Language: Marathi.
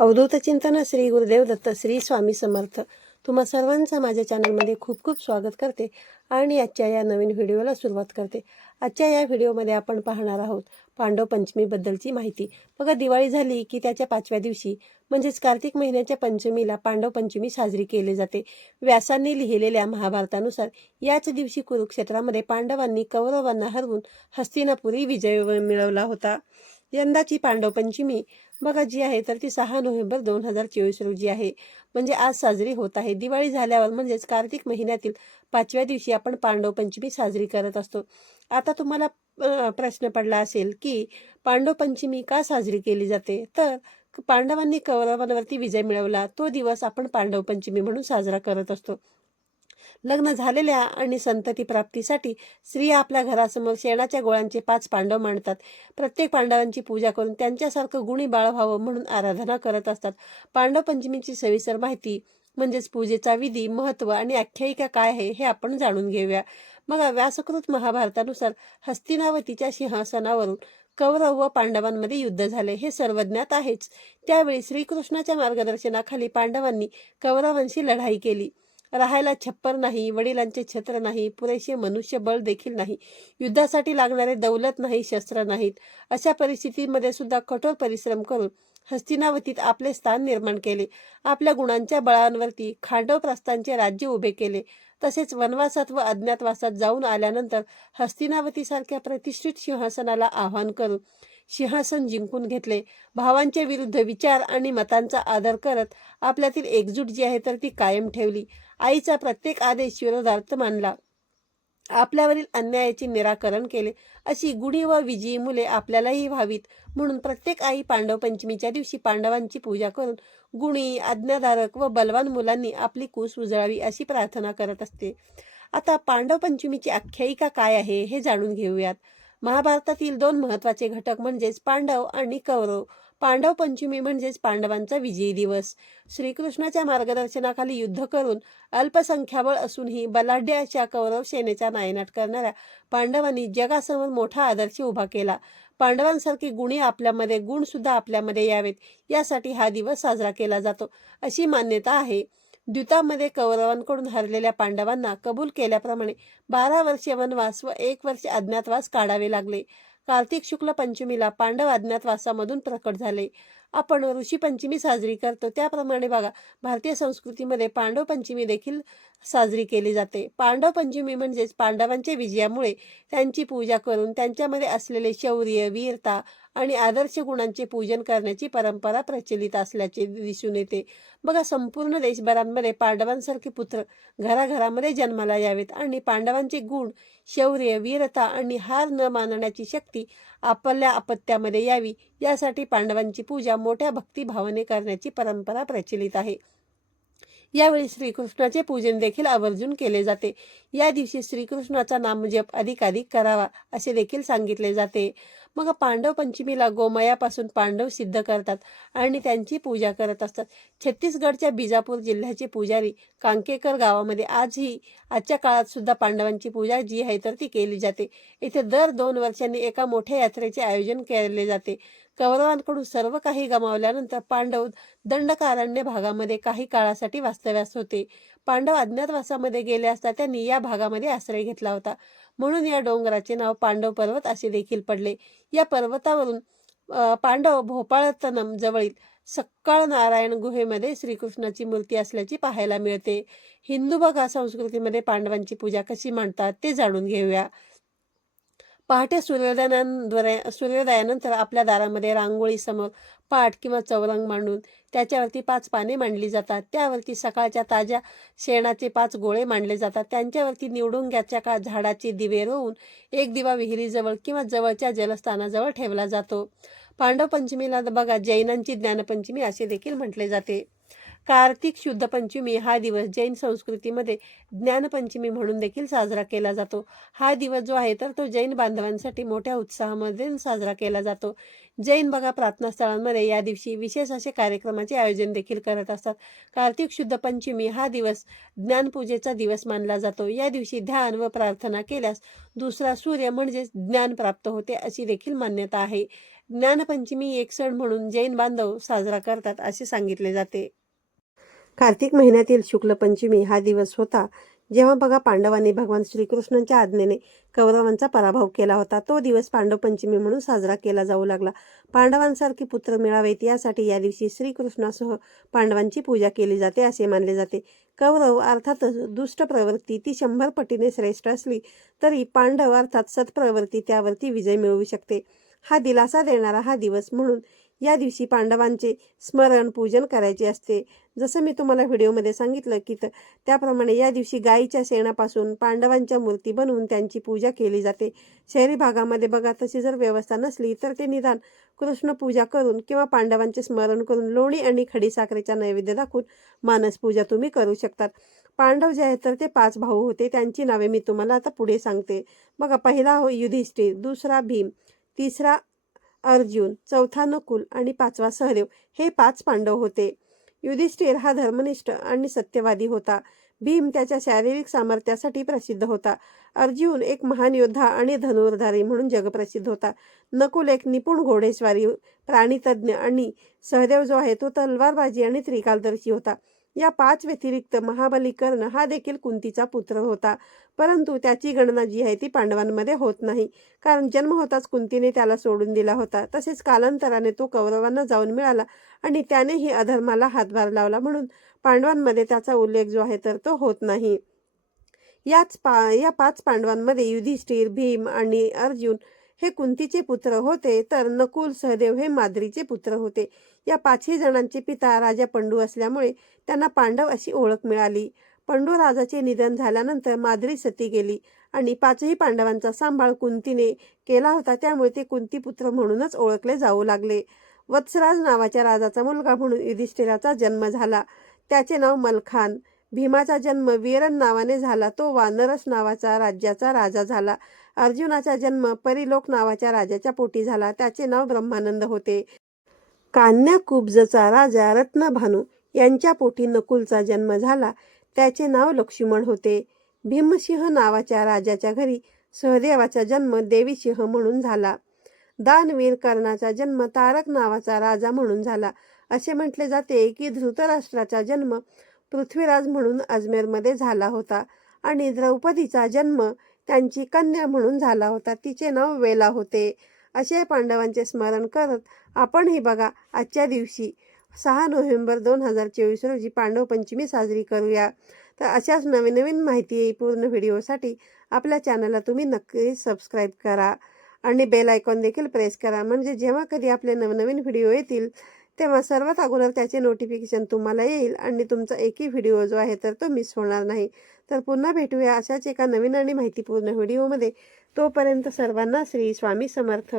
अवधूत चिंतन श्री गुरुदेव दत्त श्री स्वामी समर्थ. तुम्हा सर्वांचं माझ्या चॅनलमध्ये खूप खूप स्वागत करते आणि आजच्या या नवीन व्हिडिओला सुरुवात करते. आजच्या या व्हिडिओमध्ये आपण पाहणार आहोत पांडव पंचमीबद्दलची माहिती. बघा, दिवाळी झाली की त्याच्या 5व्या दिवशी म्हणजेच कार्तिक महिन्याच्या पंचमीला पांडव पंचमी साजरी केली जाते. व्यासांनी लिहिलेल्या महाभारतानुसार याच दिवशी कुरुक्षेत्रामध्ये पांडवांनी कौरवांना हरवून हस्तिनापुरी विजय मिळवला होता. यंदाची पांडव पंचमी बघा जी आहे तर ती 6 नोव्हेंबर 2024 रोजी आहे, म्हणजे आज साजरी होत आहे. दिवाळी झाल्यावर म्हणजेच कार्तिक महिन्यातील 5व्या दिवशी आपण पांडव पंचमी साजरी करत असतो. आता तुम्हाला प्रश्न पडला असेल की पांडव पंचमी का साजरी केली जाते, तर पांडवांनी कौरवांवरती विजय मिळवला तो दिवस आपण पांडव पंचमी म्हणून साजरा करत असतो. लग्न झालेल्या आणि संतती प्राप्तीसाठी स्त्रिया आपल्या घरासमोर शेणाच्या गोळ्यांचे 5 पांडव मांडतात. प्रत्येक पांडवांची पूजा करून त्यांच्यासारखं गुणी बाळ व्हावं म्हणून आराधना करत असतात. पांडव पंचमीची सविस्तर माहिती म्हणजेच पूजेचा विधी, महत्त्व आणि आख्यायिका काय आहे हे आपण जाणून घेऊया. बघा, व्यासकृत महाभारतानुसार हस्तिनावतीच्या सिंहासनावरून कौरव व पांडवांमध्ये युद्ध झाले हे सर्वज्ञात आहेच. त्यावेळी श्रीकृष्णाच्या मार्गदर्शनाखाली पांडवांनी कौरवांशी लढाई केली. राहायला छप्पर नाही, वडिलांचे छत्र नाही, पुरेसे मनुष्यबळ देखील नाही, युद्धासाठी लागणारे दौलत नाही, शस्त्र नाहीत. अशा परिस्थितीमध्ये सुद्धा कठोर परिश्रम करून हस्तिनावतीत आपले स्थान निर्माण केले. आपल्या गुणांच्या बळांवरती खांडवप्रस्थांचे राज्य उभे केले. तसेच वनवासात व अज्ञातवासात जाऊन आल्यानंतर हस्तिनावतीसारख्या प्रतिष्ठित सिंहासनाला आव्हान करून सिंहासन जिंकून घेतले. भावांच्या विरुद्ध विचार आणि मतांचा आदर करत आपल्यातील एकजूट जी आहे तर ती कायम ठेवली. आईचा प्रत्येक आदेश विरोधार्थ मानला. आपल्यावरील अन्यायाचे निराकरण केले. अशी गुणी व विजयी मुले आपल्यालाही व्हावीत म्हणून प्रत्येक आई पांडव पंचमीच्या दिवशी पांडवांची पूजा करून गुणी, आज्ञाधारक व बलवान मुलांनी आपली कूस उजळावी अशी प्रार्थना करत असते. आता पांडव पंचमीची आख्यायिका काय आहे हे जाणून घेऊयात. महाभारतातील 2 महत्त्वाचे घटक म्हणजेच पांडव आणि कौरव. पांडव पंचमी म्हणजेच पांडवांचा विजयी दिवस. श्रीकृष्णाच्या मार्गदर्शनाखाली युद्ध करून अल्पसंख्याबळ असूनही बलाढ्य अशा कौरव सेनेचा नायनाट करणाऱ्या पांडवांनी जगासमोर मोठा आदर्श उभा केला. पांडवांसारखे गुणी आपल्यामध्ये, गुण सुद्धा आपल्यामध्ये यावेत यासाठी हा दिवस साजरा केला जातो अशी मान्यता आहे. द्यूतामध्ये कौरवांकडून हरलेल्या पांडवांना कबूल केल्याप्रमाणे 12 वर्षे वनवास व 1 वर्ष अज्ञातवास काढावे लागले. कार्तिक शुक्ल पंचमीला पांडव अज्ञातवासामधून प्रकट झाले. आपण ऋषी पंचमी साजरी करतो त्याप्रमाणे बघा, भारतीय संस्कृतीमध्ये पांडव पंचमी देखील साजरी केली जाते. पांडव पंचमी म्हणजेच पांडवांच्या विजयामुळे त्यांची पूजा करून त्यांच्यामध्ये असलेले शौर्य, वीरता आणि आदर्श गुणांचे पूजन करण्याची परंपरा प्रचलित असल्याचे दिसून येते. बघा, संपूर्ण देशभरांमध्ये पांडवांसारखे पुत्र घराघरामध्ये जन्माला यावेत आणि पांडवांचे गुण, शौर्य, वीरता आणि हार न मानण्याची शक्ती आपल्या अपत्यामध्ये यावी यासाठी पांडवांची पूजा मोठ्या भक्तिभावाने करण्याची परंपरा प्रचलित आहे. यावेळी श्रीकृष्णाचे पूजन देखील आवर्जून केले जाते. या दिवशी श्रीकृष्णाचा नामजप अधिकाधिक करावा असे देखील सांगितले जाते. मग पांडव पंचमीला गोमयापासून पांडव सिद्ध करतात आणि त्यांची पूजा करत असतात. छत्तीसगडच्या बिजापूर जिल्ह्याचे पुजारी कांकेकर गावामध्ये आजच्या काळात सुद्धा पांडवांची पूजा जी आहे तर ती केली जाते. इथे दर 2 वर्षांनी एका मोठ्या यात्रेचे आयोजन केले जाते. कौरवांकडून सर्व काही गमावल्यानंतर पांडव दंडकारण्य भागामध्ये काही काळासाठी वास्तव्यास होते. पांडव अज्ञातवासामध्ये गेले असता त्यांनी या भागामध्ये आश्रय घेतला होता, म्हणून या डोंगराचे नाव पांडव पर्वत असे देखील पडले. या पर्वतावरून पांडव भोपाळतनम जवळील सक्काळ नारायण गुहेमध्ये श्रीकृष्णाची मूर्ती असल्याची पाहायला मिळते. हिंदू बघा संस्कृतीमध्ये पांडवांची पूजा कशी मांडतात ते जाणून घेऊया. पहाटे सूर्योदयानंतर आपल्या दारामध्ये रांगोळीसमोर पाट किंवा चौरंग मांडून त्याच्यावरती 5 पाने मांडली जातात. त्यावरती सकाळच्या ताज्या शेणाचे 5 गोळे मांडले जातात. त्यांच्यावरती निवडुंग्याच्या झाडाचे दिवे रोवून एक दिवा विहिरीजवळ किंवा जवळच्या जलस्थानाजवळ ठेवला जातो. पांडव पंचमीला बघा जैनांची ज्ञानपंचमी असे देखील म्हटले जाते. कार्तिक शुद्ध पंचमी हा दिवस जैन संस्कृतीमध्ये ज्ञानपंचमी म्हणून देखील साजरा केला जातो. हा दिवस जो आहे तर तो जैन बांधवांसाठी मोठ्या उत्साहामध्ये साजरा केला जातो. जैन बघा प्रार्थनास्थळांमध्ये या दिवशी विशेष असे कार्यक्रमाचे आयोजन देखील करत असतात. कार्तिक शुद्ध पंचमी हा दिवस ज्ञानपूजेचा दिवस मानला जातो. या दिवशी ध्यान व प्रार्थना केल्यास दुसरा सूर्य म्हणजेच ज्ञान प्राप्त होते अशी देखील मान्यता आहे. ज्ञानपंचमी एक सण म्हणून जैन बांधव साजरा करतात असे सांगितले जाते. कार्तिक महिन्यातील शुक्ल पंचमी हा दिवस होता जेव्हा बघा पांडवांनी भगवान श्रीकृष्णांच्या आज्ञेने कौरवांचा पराभव केला होता. तो दिवस पांडव पंचमी म्हणून साजरा केला जाऊ लागला. पांडवांसारखे पुत्र मिळावेत यासाठी या दिवशी श्रीकृष्णासह पांडवांची पूजा केली जाते असे मानले जाते. कौरव अर्थातच दुष्ट प्रवृत्ती ती 100 पटीने श्रेष्ठ असली तरी पांडव अर्थात सत्प्रवृत्ती त्यावरती विजय मिळवू शकते. हा दिलासा देणारा हा दिवस म्हणून या दिवशी पांडवांचे स्मरण पूजन करायचे असते. जसं मी तुम्हाला व्हिडिओमध्ये सांगितलं की त्याप्रमाणे या दिवशी गायीच्या शेणापासून पांडवांच्या मूर्ती बनवून त्यांची पूजा केली जाते. शहरी भागामध्ये बघा तशी जर व्यवस्था नसली तर ते निदान कृष्ण पूजा करून किंवा पांडवांचे स्मरण करून लोणी आणि खडीसाखरेचा नैवेद्य दाखवून मानस पूजा तुम्ही करू शकतात. पांडव जे आहेत तर ते 5 भाऊ होते. त्यांची नावे मी तुम्हाला आता पुढे सांगते. बघा, पहिला युधिष्ठिर, दुसरा भीम, तिसरा अर्जुन, चौथा नकुल आणि 5वा सहदेव हे 5 पांडव होते. युधिष्ठिर हा धर्मनिष्ठ आणि सत्यवादी होता. भीम त्याच्या शारीरिक सामर्थ्यासाठी प्रसिद्ध होता. अर्जुन एक महान योद्धा आणि धनुर्धारी म्हणून जगप्रसिद्ध होता. नकुल एक निपुण घोडेस्वारी, प्राणीतज्ञ आणि सहदेव जो आहे तो तलवारबाजी आणि त्रिकालदर्शी होता. या 5 व्यतिरिक्त महाबली कर्ण हा देखील कुंतीचा पुत्र होता, परंतु त्याची गणना जी आहे ती पांडवांमध्ये होत नाही, कारण जन्म होताच कुंतीने त्याला सोडून दिला होता. तसेच कालांतराने तो कौरवांना जाऊन मिळाला आणि त्यानेही अधर्माला हातभार लावला, म्हणून पांडवांमध्ये त्याचा उल्लेख जो आहे तर तो होत नाही. या 5 पांडवांमध्ये युधिष्ठिर, भीम आणि अर्जुन हे कुंतीचे पुत्र होते, तर नकुल, सहदेव हे माद्रीचे पुत्र होते. या 5ही जणांचे पिता राजा पंडू असल्यामुळे त्यांना पांडव अशी ओळख मिळाली. पंडू राजाचे निधन झाल्यानंतर माद्री सती गेली आणि 5ही पांडवांचा सांभाळ कुंतीने केला होता, त्यामुळे ते कुंतीपुत्र म्हणूनच ओळखले जाऊ लागले. वत्सराज नावाच्या राजाचा मुलगा म्हणून युधिष्ठिराचा जन्म झाला. त्याचे नाव मलखान. भीमाचा जन्म वीरन नावाने झाला. तो वानरस नावाचा राज्याचा राजा झाला. अर्जुनाचा जन्म परिलोक नावाच्या राजाच्या पोटी झाला. त्याचे नाव ब्रह्मानंद होते. कान्याकुब्जचा राजा रत्नभानू यांच्या पोटी नकुलचा जन्म झाला. त्याचे नाव लक्ष्मण होते. भीमसिंह नावाच्या राजाच्या घरी सहदेवाचा जन्म देवीसिंह म्हणून झाला. दानवीर कर्णाचा जन्म तारक नावाचा राजा म्हणून झाला. असे म्हटले जाते की धृतराष्ट्राचा जन्म पृथ्वीराज म्हणून अजमेरमध्ये झाला होता आणि द्रौपदीचा जन्म त्यांची कन्या म्हणून झाला होता. तिचे नाव वेला होते. असे पांडवांचे स्मरण करत आपणही बघा आजच्या दिवशी 6 नोव्हेंबर 2024 रोजी पांडव पंचमी साजरी करूया. तर अशाच नवीन नवीन माहिती पूर्ण व्हिडिओसाठी आपल्या चॅनलला तुम्ही नक्की सबस्क्राईब करा आणि बेल आयकॉन देखील प्रेस करा, म्हणजे जेव्हा कधी आपले नवनवीन व्हिडिओ येतील तेव्हा सर्वात अगोदर त्याचे नोटिफिकेशन तुम्हाला येईल आणि तुमचा एकही व्हिडिओ जो आहे तर तो मिस होणार नाही. तर पुन्हा भेटूया अशाच एका नवीन आणि माहितीपूर्ण व्हिडिओमध्ये. तोपर्यंत सर्वांना श्री स्वामी समर्थ.